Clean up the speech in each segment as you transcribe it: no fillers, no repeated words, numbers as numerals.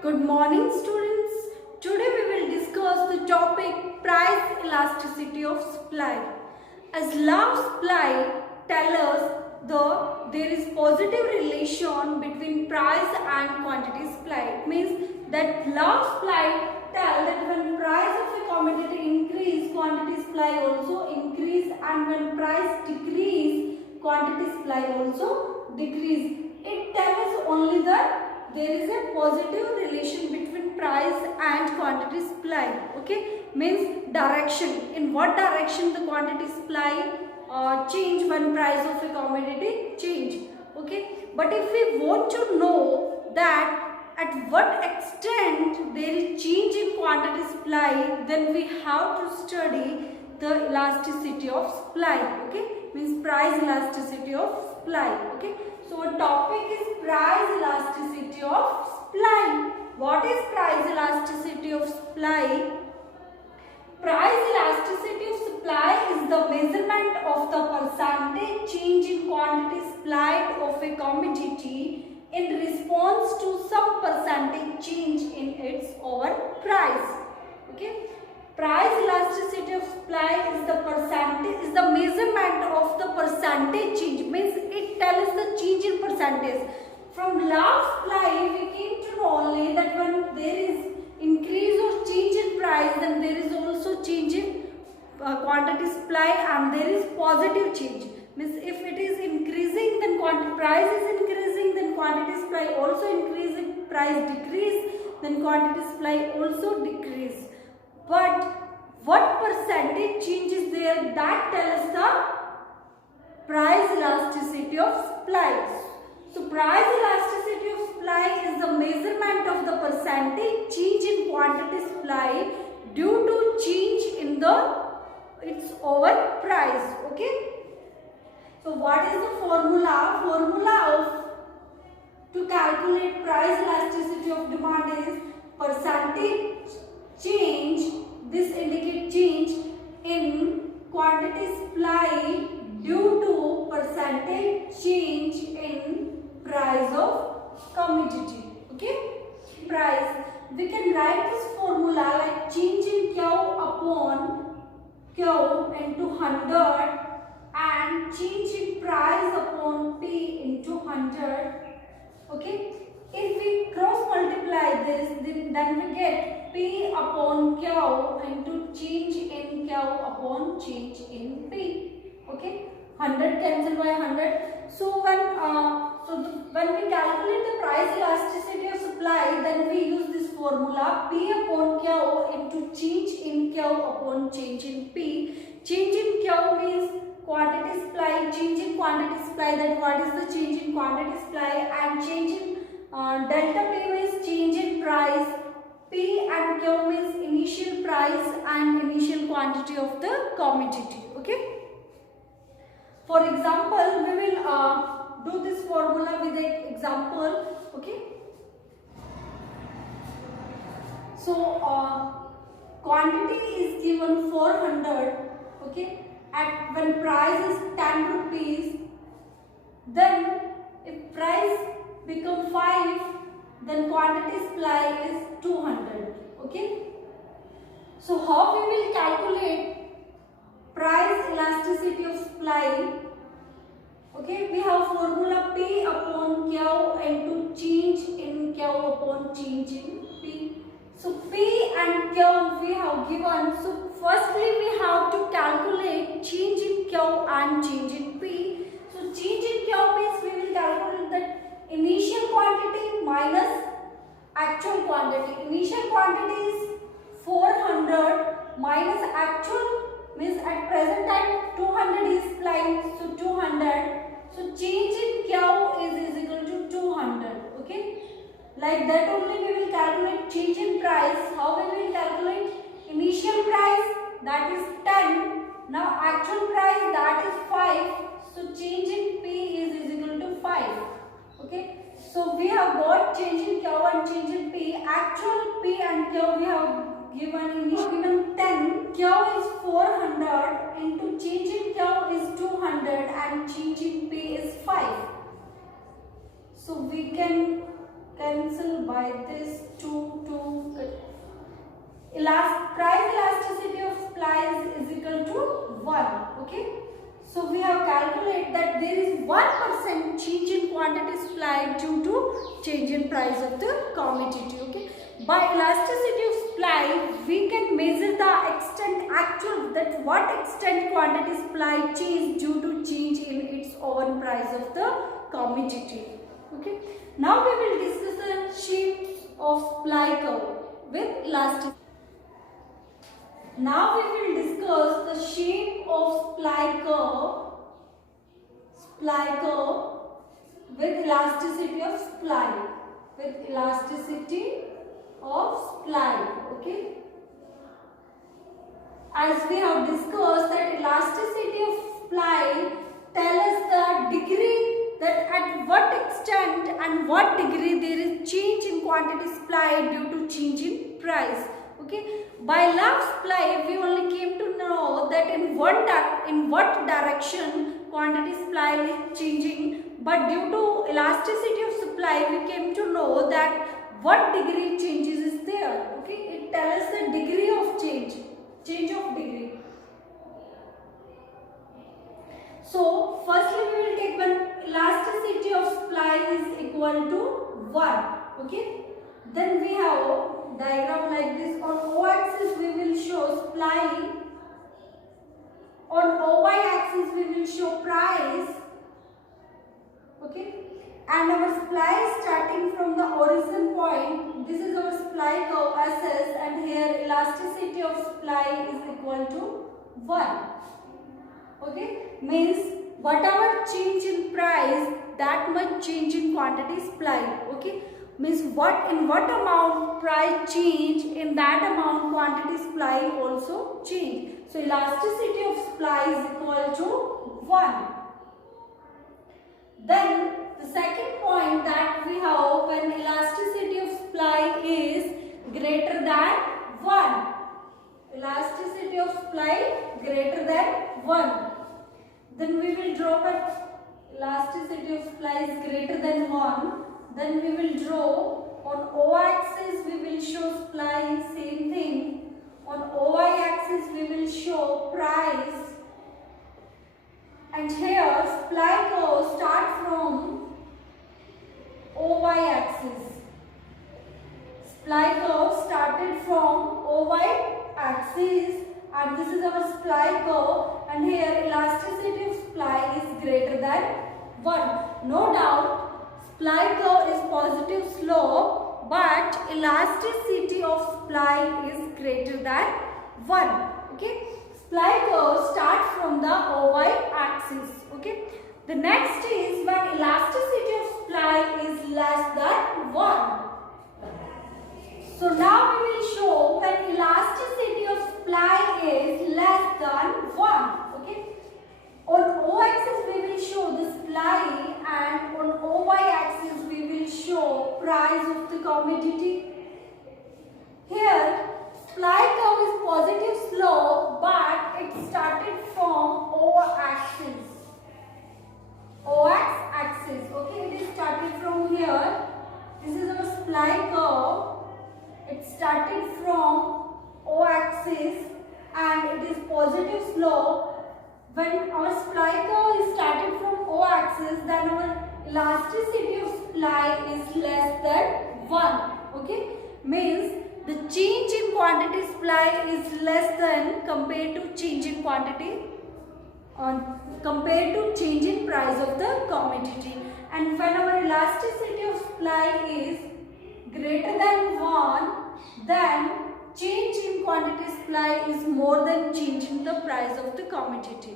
Good morning students. Today we will discuss the topic price elasticity of supply. As law of supply tells us there is positive relation between price and quantity supply. It means that law of supply tells that when price of a commodity increase, quantity supply also increase, and when price decrease, quantity supply also decrease. It tells us only that there is a positive relation between price and quantity supply. Okay, means direction. In what direction the quantity supply change when price of a commodity change. Okay, but if we want to know that at what extent there is change in quantity supply, then we have to study the elasticity of supply. Okay, means price elasticity of supply. Okay, so our topic is price elasticity of supply. What is price elasticity of supply? Price elasticity of supply is the measurement of the percentage change in quantity supplied of a commodity in response to some percentage change in its or price. Okay. Price elasticity of supply is the measurement of the percentage change. Means it tells the change in percentage. From law of supply we came to know only that when there is increase or change in price, then there is also change in quantity supply and there is positive change. Means if it is increasing, then price is increasing, then quantity supply also increasing. Price decrease, then quantity supply also decrease. But what percentage change is there, that tells the price elasticity of supply. So price elasticity of supply is the measurement of the percentage change in quantity supply due to change in its over price. Okay. So what is the formula? To calculate price elasticity of demand is percentage change. This indicates change in quantity supply due to percentage change in price of commodity. Okay, price. We can write this formula like change in Q upon Q into 100 and change in price upon P into 100. Okay, if we cross multiply this, then we get P upon Q into change in Q upon change in P. Okay, 100 cancel by 100. So when we calculate the price elasticity of supply, then we use this formula P upon Q into change in Q upon change in P. Change in Q means quantity supply, change in quantity supply, that what is the change in quantity supply, and change in delta P means change in price. P and Q means initial price and initial quantity of the commodity. Okay. For example, we will do this formula with an example. Okay. So quantity is given 400. Okay. At when price is 10 rupees, then if price become 5, then quantity supply is 200. Okay. So how we will calculate price elasticity of supply? Okay, we have formula P upon Q into change in Q upon change in P. So P and Q we have given. So firstly we have to calculate change in Q and change in P. So change in Q means we will calculate that initial quantity minus actual quantity. Initial quantity is 400 minus actual means at present time 200 is supplied. So 200. So change in Q is equal to 200. Okay. Like that only we will calculate change in price. How we will calculate? Initial price, that is 10. Now actual price, that is 5. So change in P is equal to 5. Okay. So we have got change in Q and change in P. Actual P and Q we have given 10. Q is 400 into change in Q is 200 and change in P is 5. So we can cancel by this 2 price elasticity of supply is equal to 1. Okay. So we have calculated that there is 1% change in quantity supplied due to change in price of the commodity. Okay. By elasticity of supply, we can measure the extent actual, that what extent quantity supply change due to change in its own price of the commodity. Okay. Now we will discuss the shape of supply curve with elasticity. Now we will discuss the shape of supply curve with elasticity of supply. With elasticity of supply. Okay. As we have discussed that elasticity of supply tell us the degree, that at what extent and what degree there is change in quantity supplied due to change in price. Okay. By law of supply, we only came to know that in what direction quantity supply is changing, but due to elasticity of supply, we came to know that what degree changes is there. Okay, it tells us the degree of change of degree. So firstly we will take when elasticity of supply is equal to 1. Okay, then we have diagram like this. On O-axis we will show supply, on OY axis we will show price. Okay, and our supply is starting from the origin point. This is our supply curve SS, and here elasticity of supply is equal to 1. Okay, means whatever change in price, that much change in quantity supplied. Okay, means in what amount price change, in that amount quantity supply also change. So elasticity of supply is equal to 1. Then the second point that we have, when elasticity of supply is greater than 1. Elasticity of supply greater than 1. Then we will draw that elasticity of supply is greater than 1. Then we will draw on O-axis we will show supply, same thing. On OY axis we will show price. And here supply curve start from OY axis. Supply curve started from OY axis, and this is our supply curve, and here elasticity of supply is greater than 1. No doubt supply curve is positive slope, but elasticity of supply is greater than 1. Okay, supply curve start from the OY axis. Okay, the next is when elasticity of supply is less than 1. So now we will show when elasticity of supply is less than 1. Okay, on O axis we will show the supply, and on OY axis we will show price of the commodity. Here supply curve is positive slope, but it started from O-axis. O-axis. Okay, it is started from here. This is our supply curve. It started from O-axis and it is positive slope. When our supply curve is started from O-axis, then our elasticity of supply is less than 1. Okay, means the change in quantity supply is less than compared to change in quantity compared to change in price of the commodity. And when our elasticity of supply is greater than 1, then change in quantity supply is more than change in the price of the commodity.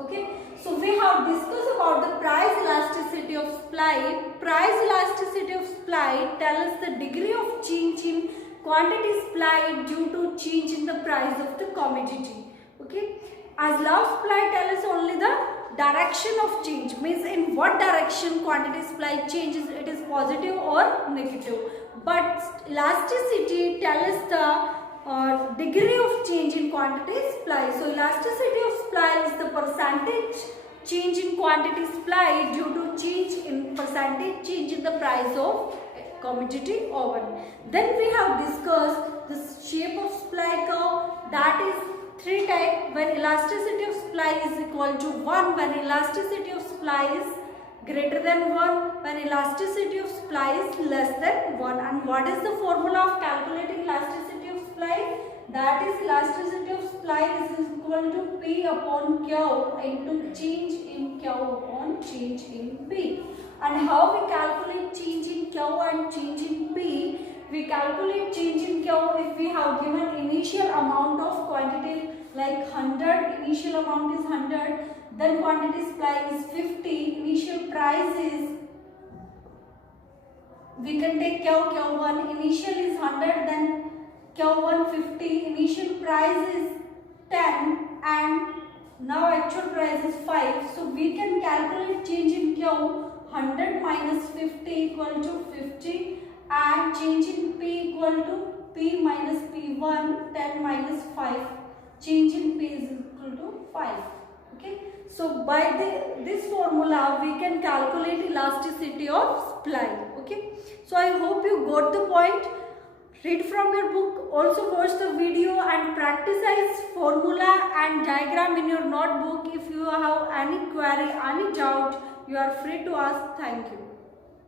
Okay, so we have discussed about the price elasticity of supply. Price elasticity of supply tells us the degree of change in quantity supply due to change in the price of the commodity. Okay, as law of supply tells us only the direction of change, means in what direction quantity supply changes, it is positive or negative. But elasticity tells us the degree of change in quantity supply. So elasticity of supply is the percentage change in quantity supply due to change in percentage change in the price of commodity oven. Then we have discussed the shape of supply curve, that is three types. When elasticity of supply is equal to 1, when elasticity of supply is greater than 1, when elasticity of supply is less than 1. And what is the formula of calculating elasticity of supply? That is, elasticity of supply is equal to P upon Q into change in Q upon change in P. And how we calculate change in Q and change in P? We calculate change in Q if we have given initial amount of quantity like 100, initial amount is 100, then quantity supply is 50, initial price is, we can take Q1, initial is 100, then Q1 50, initial price is 10 and now actual price is 5. So we can calculate change in Q, 100 minus 50 equal to 50, and change in P equal to P minus P1, 10 minus 5. Change in P is equal to 5. Okay. So by this formula we can calculate elasticity of supply. Okay. So I hope you got the point. Read from your book, also watch the video and practice formula and diagram in your notebook. If you have any query, any doubt, you are free to ask. Thank you.